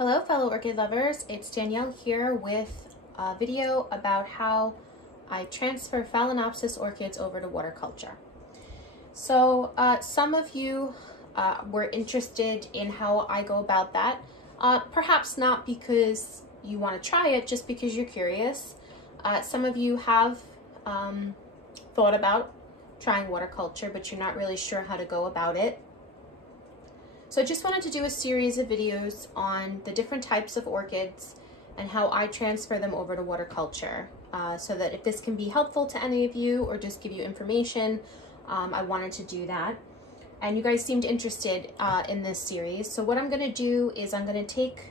Hello fellow orchid lovers, it's Danielle here with a video about how I transfer Phalaenopsis orchids over to waterculture. So some of you were interested in how I go about that. Perhaps not because you want to try it, just because you're curious. Some of you have thought about trying waterculture, but you're not really sure how to go about it. So I just wanted to do a series of videos on the different types of orchids and how I transfer them over to waterculture. So that if this can be helpful to any of you or just give you information, I wanted to do that. And you guys seemed interested in this series. So what I'm going to do is I'm going to take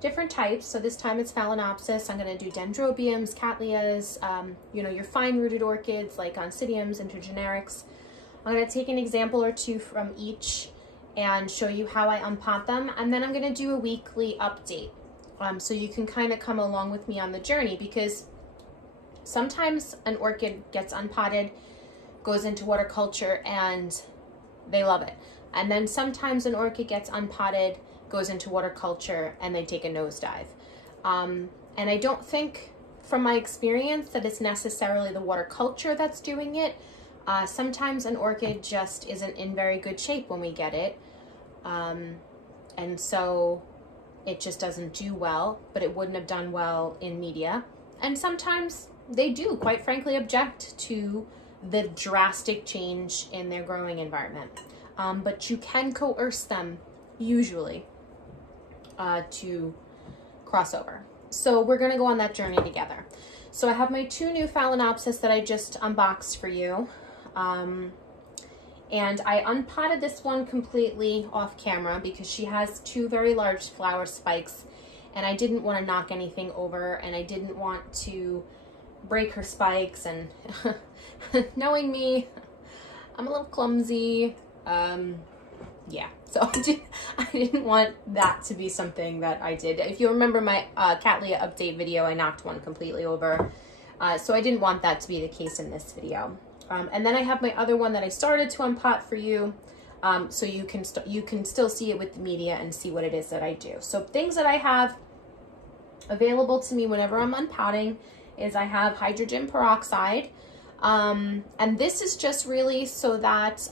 different types. So this time it's Phalaenopsis. I'm going to do Dendrobiums, Cattleyas, your fine-rooted orchids like Oncidiums, intergenerics. I'm going to take an example or two from each and show you how I unpot them, and then I'm going to do a weekly update so you can kind of come along with me on the journey, because sometimes an orchid gets unpotted, goes into waterculture, and they love it, and then sometimes an orchid gets unpotted, goes into waterculture, and they take a nosedive. And I don't think from my experience that it's necessarily the waterculture that's doing it. Sometimes an orchid just isn't in very good shape when we get it, and so it just doesn't do well, but it wouldn't have done well in media. And sometimes they do, quite frankly, object to the drastic change in their growing environment. But you can coerce them, usually, to cross over. So we're going to go on that journey together. So I have my two new Phalaenopsis that I just unboxed for you. And I unpotted this one completely off camera because she has two very large flower spikes, and I didn't want to knock anything over, and I didn't want to break her spikes, and knowing me, I'm a little clumsy. Yeah, so I didn't want that to be something that I did. If you remember my Cattleya update video, I knocked one completely over. So I didn't want that to be the case in this video. And then I have my other one that I started to unpot for you, so you can still see it with the media and see what it is that I do. So things that I have available to me whenever I'm unpotting is I have hydrogen peroxide, and this is just really so that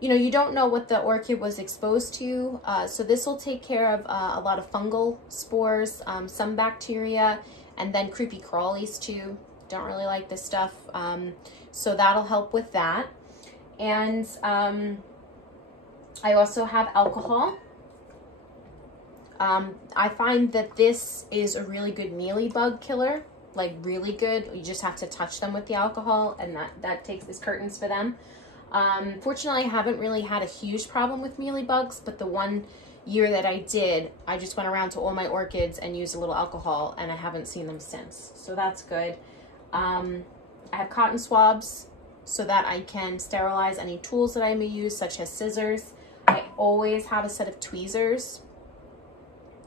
you don't know what the orchid was exposed to. So this will take care of a lot of fungal spores, some bacteria, and then creepy crawlies too. Don't really like this stuff. So that'll help with that. And I also have alcohol. I find that this is a really good mealybug killer, like really good. You just have to touch them with the alcohol, and that takes these curtains for them. Fortunately, I haven't really had a huge problem with mealybugs, but the one year that I did, I just went around to all my orchids and used a little alcohol, and I haven't seen them since. So that's good. I have cotton swabs so that I can sterilize any tools that I may use, such as scissors. I always have a set of tweezers,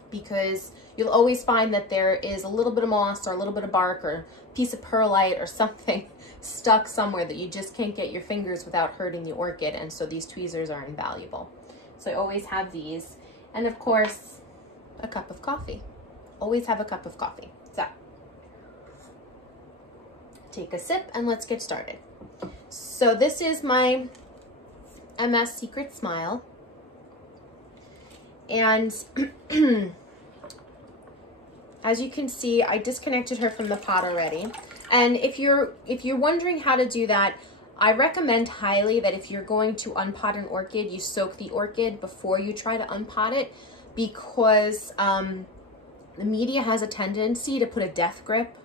because you'll always find that there is a little bit of moss or a little bit of bark or a piece of perlite or something stuck somewhere that you just can't get your fingers without hurting the orchid, and so these tweezers are invaluable. So I always have these. And of course, a cup of coffee. Always have a cup of coffee. So take a sip and let's get started. So this is my MS Secret Smile, and as you can see, I disconnected her from the pot already. And if you're wondering how to do that, I recommend highly that if you're going to unpot an orchid, you soak the orchid before you try to unpot it, because the media has a tendency to put a death grip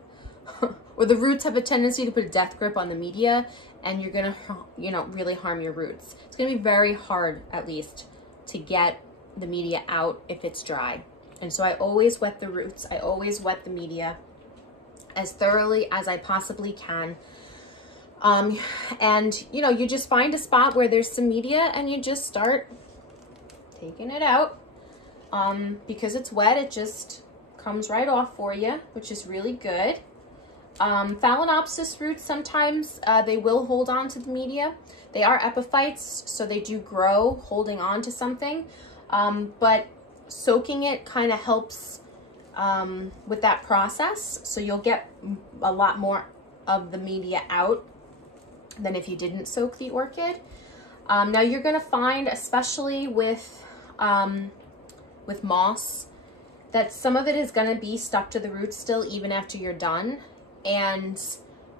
or the roots have a tendency to put a death grip on the media, and you're gonna, really harm your roots. It's gonna be very hard, at least, to get the media out if it's dry. And so I always wet the roots. I always wet the media as thoroughly as I possibly can. And you just find a spot where there's some media and you just start taking it out. Because it's wet, it just comes right off for you, which is really good. Phalaenopsis roots, sometimes they will hold on to the media. They are epiphytes, so they do grow holding on to something. But soaking it kind of helps with that process. So you'll get a lot more of the media out than if you didn't soak the orchid. Now you're gonna find, especially with moss, that some of it is gonna be stuck to the roots still even after you're done, and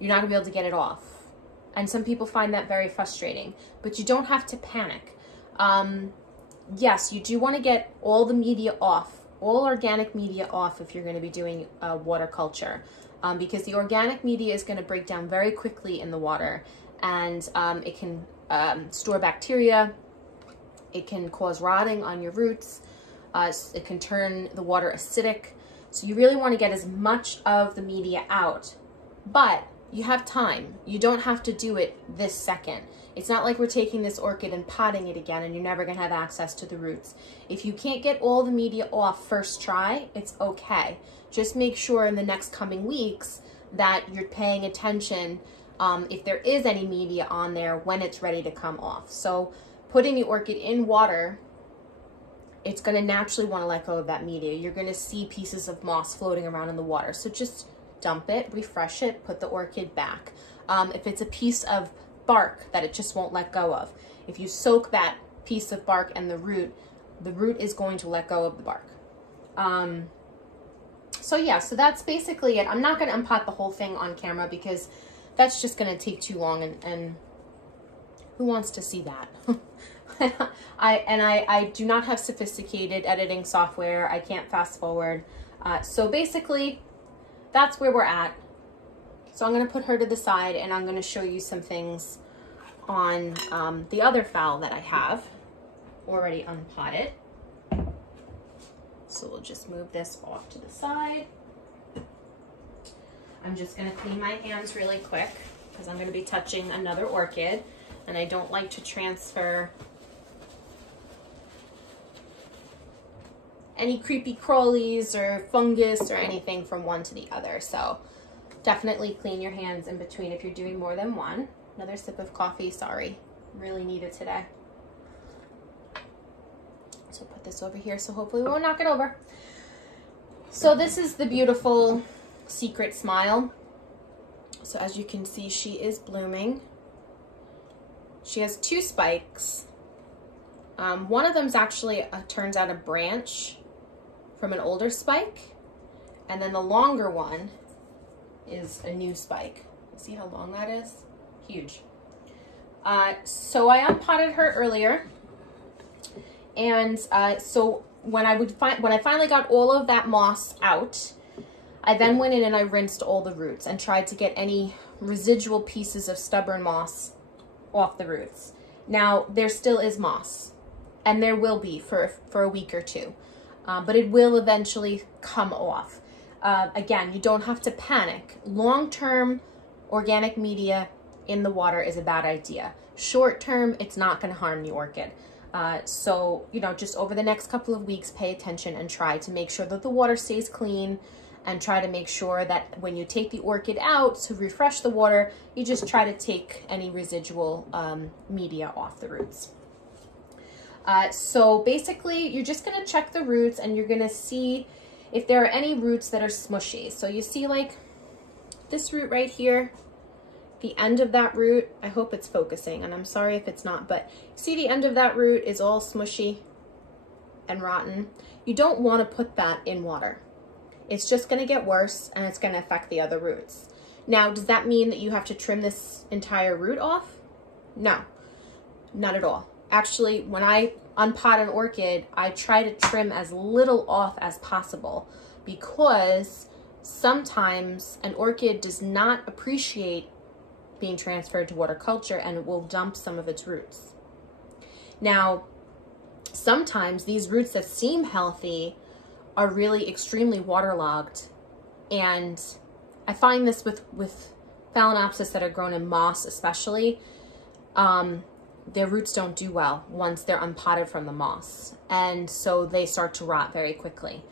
you're not gonna be able to get it off. And some people find that very frustrating, but you don't have to panic. Yes, you do wanna get all the media off, all organic media off if you're gonna be doing water culture, because the organic media is gonna break down very quickly in the water, and it can store bacteria, it can cause rotting on your roots, it can turn the water acidic. So you really want to get as much of the media out, but you have time. You don't have to do it this second. It's not like we're taking this orchid and potting it again and you're never going to have access to the roots. If you can't get all the media off first try, it's okay. Just make sure in the next coming weeks that you're paying attention if there is any media on there when it's ready to come off. So putting the orchid in water, it's going to naturally want to let go of that media. You're going to see pieces of moss floating around in the water. So just dump it, refresh it, put the orchid back. If it's a piece of bark that it just won't let go of, if you soak that piece of bark and the root is going to let go of the bark. So yeah, so that's basically it. I'm not going to unpot the whole thing on camera because that's just going to take too long, and who wants to see that? I do not have sophisticated editing software. I can't fast forward. So basically, that's where we're at. So I'm going to put her to the side, and I'm going to show you some things on the other fowl that I have already unpotted. So we'll just move this off to the side. I'm just going to clean my hands really quick because I'm going to be touching another orchid, and I don't like to transfer any creepy crawlies or fungus or anything from one to the other. So definitely clean your hands in between if you're doing more than one. Another sip of coffee, sorry. Really need it today. So put this over here so hopefully we won't knock it over. So this is the beautiful Secret Smile. So as you can see, she is blooming. She has two spikes. One of them's actually turns out a branch from an older spike, and then the longer one is a new spike. See how long that is? Huge. So I unpotted her earlier, and so when I finally got all of that moss out, I then went in and I rinsed all the roots and tried to get any residual pieces of stubborn moss off the roots. Now there still is moss, and there will be for a week or two, but it will eventually come off. Again, you don't have to panic. Long-term organic media in the water is a bad idea. Short-term, it's not going to harm the orchid. So, you know, just over the next couple of weeks, pay attention and try to make sure that the water stays clean, and try to make sure that when you take the orchid out to refresh the water, you just try to take any residual media off the roots. So basically, you're just going to check the roots, and you're going to see if there are any roots that are smushy. So you see like this root right here, the end of that root, I hope it's focusing, and I'm sorry if it's not, but see the end of that root is all smushy and rotten. You don't want to put that in water. It's just going to get worse, and it's going to affect the other roots. Now, does that mean that you have to trim this entire root off? No, not at all. Actually, when I unpot an orchid, I try to trim as little off as possible, because sometimes an orchid does not appreciate being transferred to water culture, and it will dump some of its roots. Now, sometimes these roots that seem healthy are really extremely waterlogged, and I find this with Phalaenopsis that are grown in moss especially. Their roots don't do well once they're unpotted from the moss, and so they start to rot very quickly.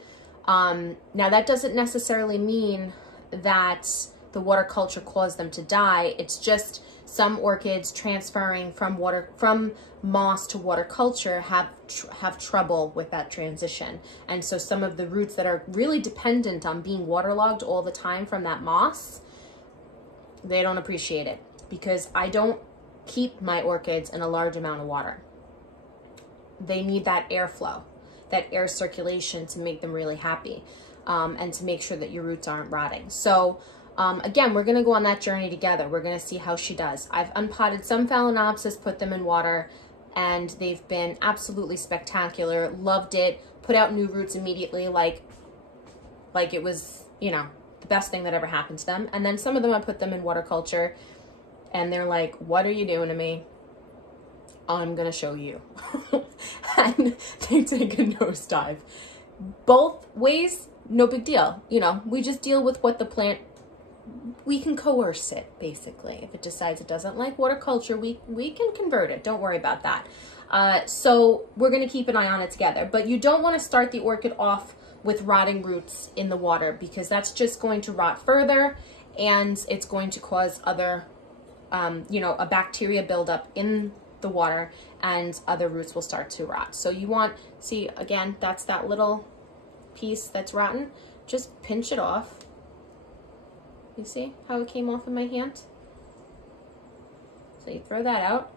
Now that doesn't necessarily mean that the water culture caused them to die. It's just some orchids transferring from moss to water culture have trouble with that transition. And so some of the roots that are really dependent on being waterlogged all the time from that moss, they don't appreciate it, because I don't keep my orchids in a large amount of water. They need that airflow, that air circulation to make them really happy, and to make sure that your roots aren't rotting. So again, we're gonna go on that journey together. We're gonna see how she does. I've unpotted some Phalaenopsis, put them in water, and they've been absolutely spectacular. Loved it, put out new roots immediately, like it was, you know, the best thing that ever happened to them. And then some of them I put them in water culture, and they're like, what are you doing to me? I'm gonna show you. And they take a nosedive. Both ways, no big deal. You know, we just deal with what the plant, we can coerce it, basically. If it decides it doesn't like water culture, we can convert it. Don't worry about that. So we're gonna keep an eye on it together. But you don't wanna start the orchid off with rotting roots in the water, because that's just going to rot further, and it's going to cause other, you know, a bacteria buildup in the water, and other roots will start to rot. So you want, see, again, that's that little piece that's rotten. Just pinch it off. You see how it came off in my hand? So you throw that out,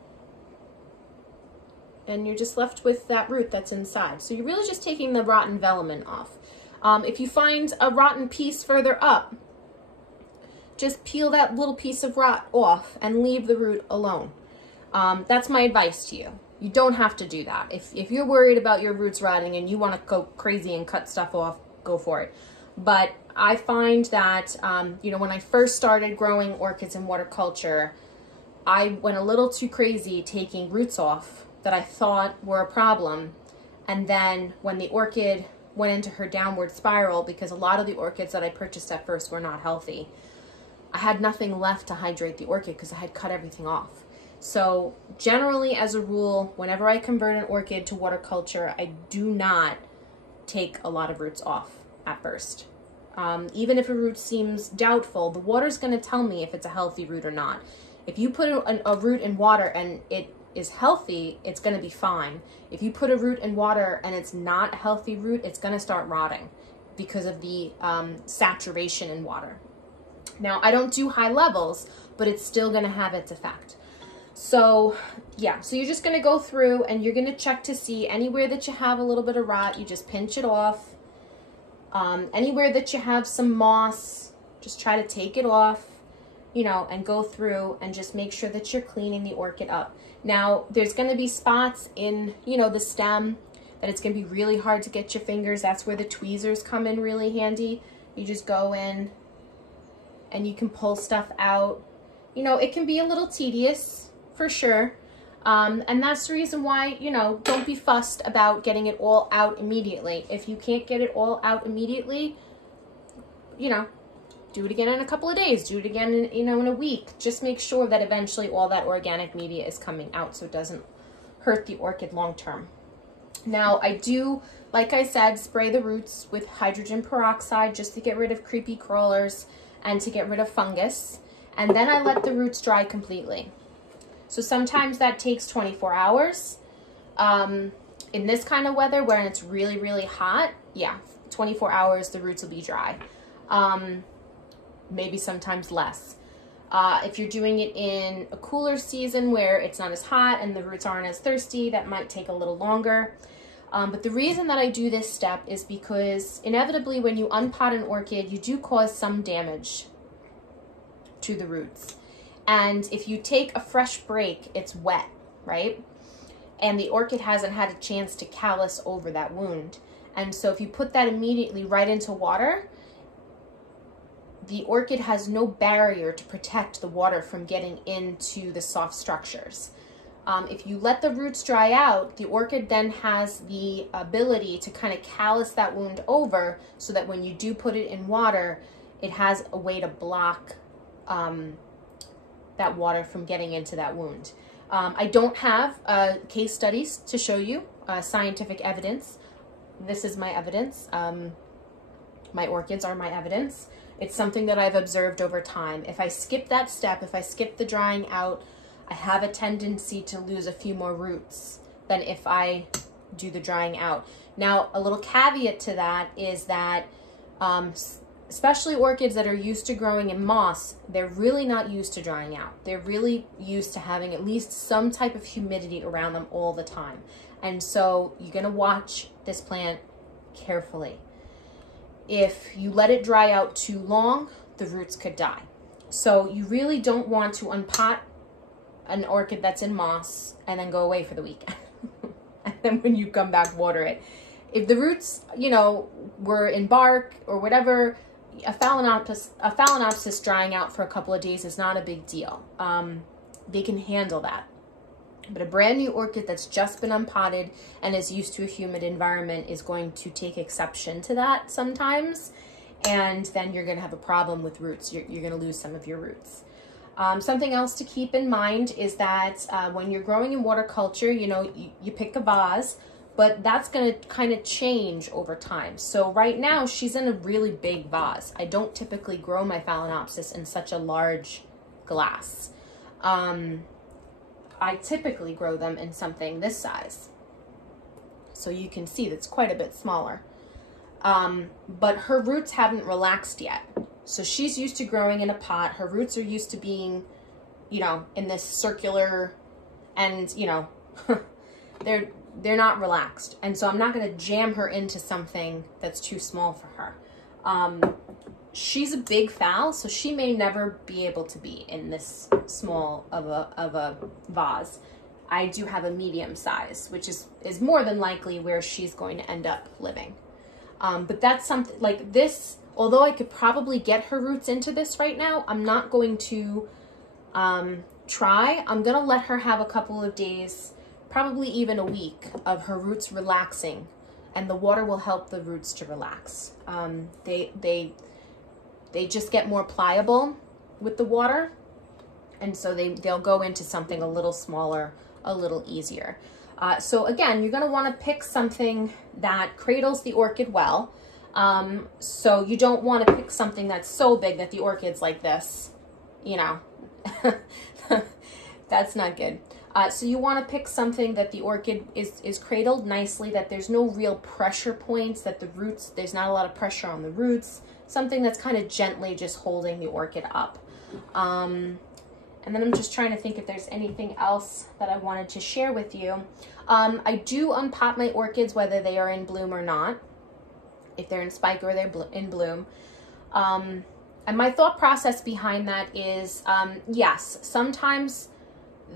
and you're just left with that root that's inside. So you're really just taking the rotten velamen off. If you find a rotten piece further up, just peel that little piece of rot off and leave the root alone. That's my advice to you. You don't have to do that. If you're worried about your roots rotting and you want to go crazy and cut stuff off, go for it. But I find that, you know, when I first started growing orchids in water culture, I went a little too crazy taking roots off that I thought were a problem. And then when the orchid went into her downward spiral, because a lot of the orchids that I purchased at first were not healthy, I had nothing left to hydrate the orchid because I had cut everything off. So generally, as a rule, whenever I convert an orchid to water culture, I do not take a lot of roots off at first. Even if a root seems doubtful, the water's going to tell me if it's a healthy root or not. If you put a root in water and it is healthy, it's going to be fine. If you put a root in water and it's not a healthy root, it's going to start rotting because of the saturation in water. Now, I don't do high levels, but it's still going to have its effect. So yeah, so you're just going to go through and you're going to check to see anywhere that you have a little bit of rot, you just pinch it off. Anywhere that you have some moss, just try to take it off, you know, and go through and just make sure that you're cleaning the orchid up. Now, there's going to be spots in, you know, the stem that it's going to be really hard to get your fingers. That's where the tweezers come in really handy. You just go in and you can pull stuff out. You know, it can be a little tedious, for sure. And that's the reason why, you know, don't be fussed about getting it all out immediately. If you can't get it all out immediately, you know, do it again in a couple of days, do it again in, you know, in a week. Just make sure that eventually all that organic media is coming out so it doesn't hurt the orchid long term. Now, I do, like I said, spray the roots with hydrogen peroxide just to get rid of creepy crawlers and to get rid of fungus. And then I let the roots dry completely. So sometimes that takes 24 hours. In this kind of weather where it's really, really hot, yeah, 24 hours, the roots will be dry. Maybe sometimes less. If you're doing it in a cooler season where it's not as hot and the roots aren't as thirsty, that might take a little longer. But the reason that I do this step is because inevitably when you unpot an orchid, you do cause some damage to the roots. And if you take a fresh break, it's wet, right? And the orchid hasn't had a chance to callus over that wound. And so if you put that immediately right into water, the orchid has no barrier to protect the water from getting into the soft structures. If you let the roots dry out, the orchid then has the ability to kind of callus that wound over so that when you do put it in water, it has a way to block that water from getting into that wound. I don't have case studies to show you, scientific evidence. This is my evidence. My orchids are my evidence. It's something that I've observed over time. If I skip that step, if I skip the drying out, I have a tendency to lose a few more roots than if I do the drying out. Now, a little caveat to that is that especially orchids that are used to growing in moss, they're really not used to drying out. They're really used to having at least some type of humidity around them all the time. And so you're gonna watch this plant carefully. If you let it dry out too long, the roots could die. So you really don't want to unpot an orchid that's in moss and then go away for the weekend. And then when you come back, water it. If the roots, you know, were in bark or whatever, a Phalaenopsis drying out for a couple of days is not a big deal. They can handle that. But a brand new orchid that's just been unpotted and is used to a humid environment is going to take exception to that sometimes. And then you're going to have a problem with roots. You're going to lose some of your roots. Something else to keep in mind is that when you're growing in water culture, you know, you pick a vase, but that's going to kind of change over time. So right now she's in a really big vase. I don't typically grow my Phalaenopsis in such a large glass. I typically grow them in something this size. So you can see that's quite a bit smaller. But her roots haven't relaxed yet. So she's used to growing in a pot. Her roots are used to being, you know, in this circular, and, you know, they're not relaxed. And so I'm not going to jam her into something that's too small for her. She's a big phal, so she may never be able to be in this small of a vase. I do have a medium size, which is more than likely where she's going to end up living. But that's something like this. Although I could probably get her roots into this right now, I'm not going to try. I'm going to let her have a couple of days, probably even a week, of her roots relaxing, and the water will help the roots to relax. They just get more pliable with the water, and so they'll go into something a little smaller, a little easier. So again, you're going to want to pick something that cradles the orchid well. So you don't want to pick something that's so big that the orchid's like this, you know. That's not good. So you want to pick something that the orchid is cradled nicely, that there's no real pressure points, that the roots, there's not a lot of pressure on the roots, something that's kind of gently just holding the orchid up. And then I'm just trying to think if there's anything else that I wanted to share with you. I do unpot my orchids whether they are in bloom or not, if they're in spike or they're in bloom. And my thought process behind that is, yes, sometimes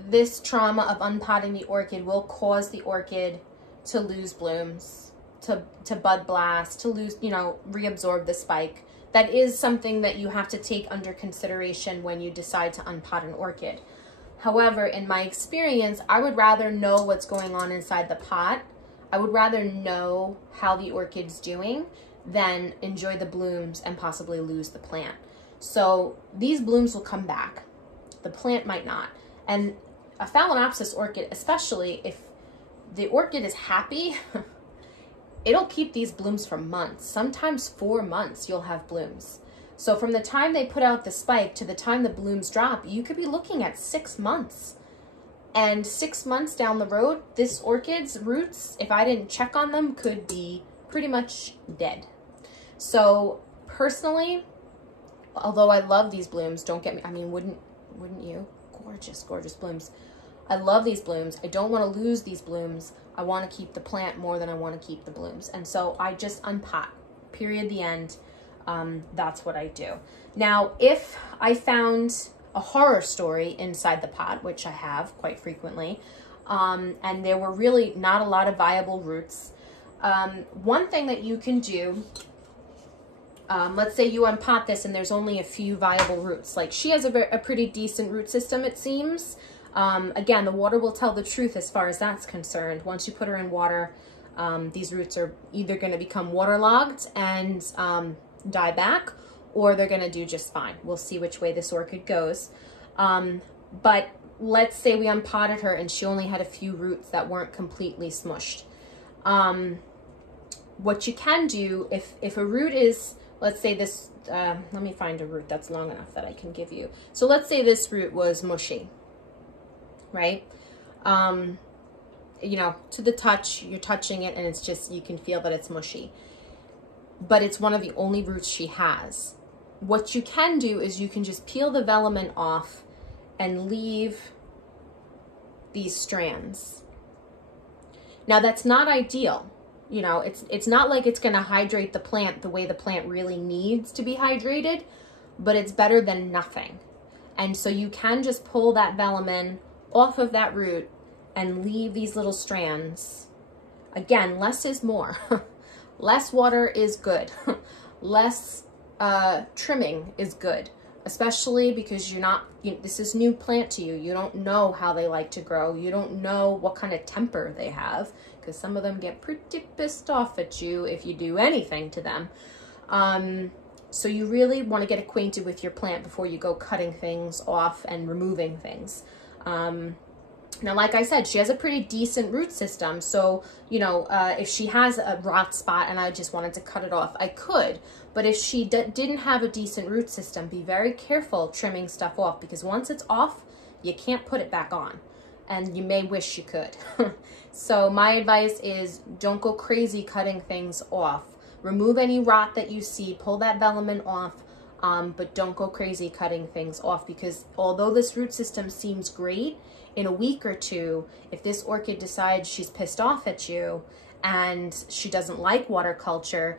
this trauma of unpotting the orchid will cause the orchid to lose blooms, to bud blast, to lose, you know, reabsorb the spike. That is something that you have to take under consideration when you decide to unpot an orchid. However, in my experience, I would rather know what's going on inside the pot. I would rather know how the orchid's doing than enjoy the blooms and possibly lose the plant. So these blooms will come back. The plant might not. And a Phalaenopsis orchid, especially if the orchid is happy, it'll keep these blooms for months. Sometimes 4 months you'll have blooms. So from the time they put out the spike to the time the blooms drop, you could be looking at 6 months. And 6 months down the road, this orchid's roots, if I didn't check on them, could be pretty much dead. So personally, although I love these blooms, don't get me, I mean, wouldn't you? Gorgeous, gorgeous blooms. I love these blooms. I don't want to lose these blooms. I want to keep the plant more than I want to keep the blooms. And so I just unpot, period, the end. That's what I do. Now, if I found a horror story inside the pot, which I have quite frequently, and there were really not a lot of viable roots, one thing that you can do, let's say you unpot this and there's only a few viable roots. Like she has a pretty decent root system, it seems. Again, the water will tell the truth as far as that's concerned. Once you put her in water, these roots are either going to become waterlogged and die back, or they're going to do just fine. We'll see which way this orchid goes. But let's say we unpotted her and she only had a few roots that weren't completely smushed. What you can do, if a root is let's say this, let me find a root that's long enough that I can give you. So let's say this root was mushy, right? You know, to the touch, you're touching it and it's just, you can feel that it's mushy. But it's one of the only roots she has. What you can do is you can just peel the velamen off and leave these strands. Now that's not ideal. You know, it's not like it's gonna hydrate the plant the way the plant really needs to be hydrated, but it's better than nothing. And so you can just pull that velamen off of that root and leave these little strands. Again, less is more. Less water is good. Less trimming is good, especially because this is new plant to you. You don't know how they like to grow. You don't know what kind of temper they have, because some of them get pretty pissed off at you if you do anything to them. So you really want to get acquainted with your plant before you go cutting things off and removing things. Now, like I said, she has a pretty decent root system. So, you know, if she has a rot spot and I just wanted to cut it off, I could. But if she didn't have a decent root system, be very careful trimming stuff off, because once it's off, you can't put it back on. And you may wish you could. So my advice is don't go crazy cutting things off. Remove any rot that you see, pull that velamen off, but don't go crazy cutting things off, because although this root system seems great, in a week or two, if this orchid decides she's pissed off at you and she doesn't like water culture,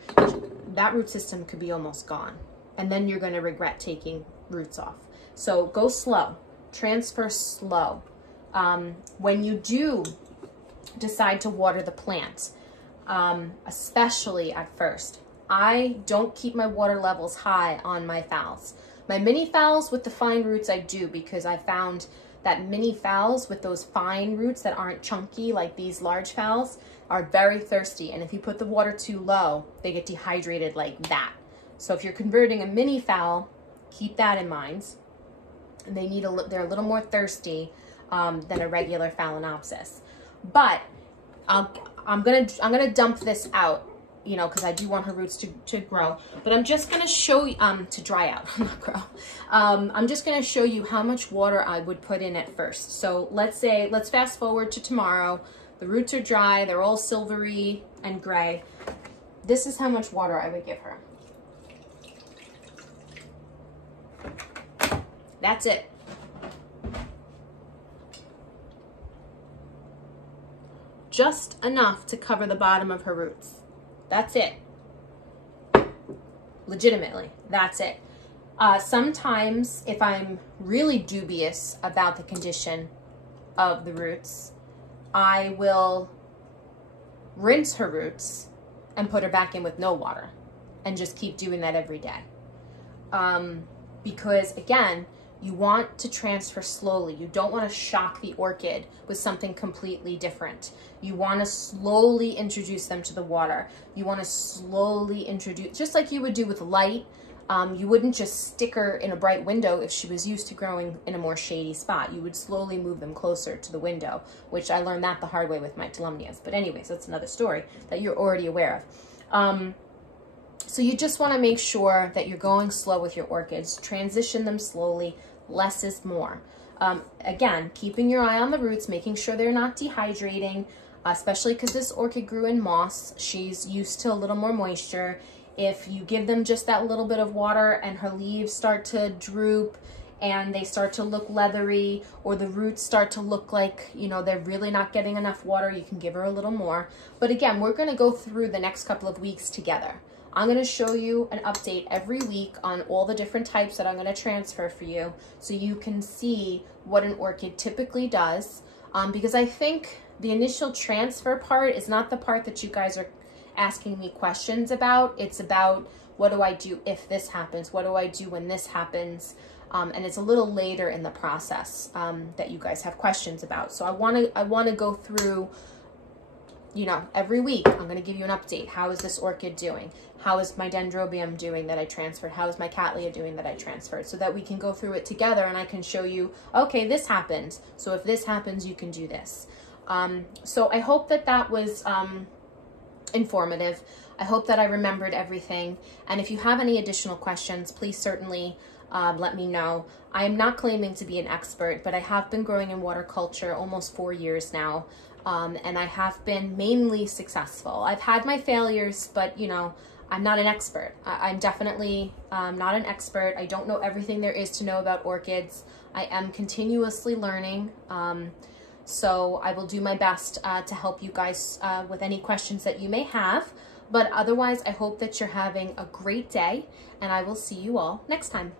that root system could be almost gone. And then you're gonna regret taking roots off. So go slow, transfer slow. When you do decide to water the plant, especially at first, I don't keep my water levels high on my phals. My mini phals with the fine roots I do, because I found that mini phals with those fine roots that aren't chunky like these large phals are very thirsty. And if you put the water too low, they get dehydrated like that. So if you're converting a mini phal, keep that in mind. They need they're a little more thirsty than a regular Phalaenopsis. But I'm gonna dump this out, you know, because I do want her roots to grow. But I'm just gonna show you, to dry out, not grow. I'm just gonna show you how much water I would put in at first. So let's fast forward to tomorrow. The roots are dry, they're all silvery and gray. This is how much water I would give her. That's it. Just enough to cover the bottom of her roots. That's it. Legitimately, that's it. Sometimes if I'm really dubious about the condition of the roots, I will rinse her roots and put her back in with no water and just keep doing that every day. Because again, you want to transfer slowly. You don't want to shock the orchid with something completely different. You want to slowly introduce them to the water. You want to slowly introduce, just like you would do with light. You wouldn't just stick her in a bright window if she was used to growing in a more shady spot. You would slowly move them closer to the window, which I learned that the hard way with my Telumnias. But anyways, that's another story that you're already aware of. So you just want to make sure that you're going slow with your orchids. Transition them slowly. Less is more. Again, keeping your eye on the roots, making sure they're not dehydrating, especially because this orchid grew in moss. She's used to a little more moisture. If you give them just that little bit of water and her leaves start to droop and they start to look leathery, or the roots start to look like, you know, they're really not getting enough water, you can give her a little more. But again, we're going to go through the next couple of weeks together. I'm going to show you an update every week on all the different types that I'm going to transfer for you, so you can see what an orchid typically does. Because I think the initial transfer part is not the part that you guys are asking me questions about. It's about, what do I do if this happens? What do I do when this happens? And it's a little later in the process that you guys have questions about. So I want to go through, you know, every week. I'm going to give you an update. How is this orchid doing? How is my Dendrobium doing that I transferred? How is my Cattleya doing that I transferred? So that we can go through it together and I can show you, okay, this happened. So if this happens, you can do this. So I hope that that was informative. I hope that I remembered everything. And if you have any additional questions, please certainly let me know. I am not claiming to be an expert, but I have been growing in water culture almost 4 years now. And I have been mainly successful. I've had my failures, but you know, I'm not an expert. I'm definitely not an expert. I don't know everything there is to know about orchids. I am continuously learning. So I will do my best to help you guys with any questions that you may have. But otherwise, I hope that you're having a great day, and I will see you all next time.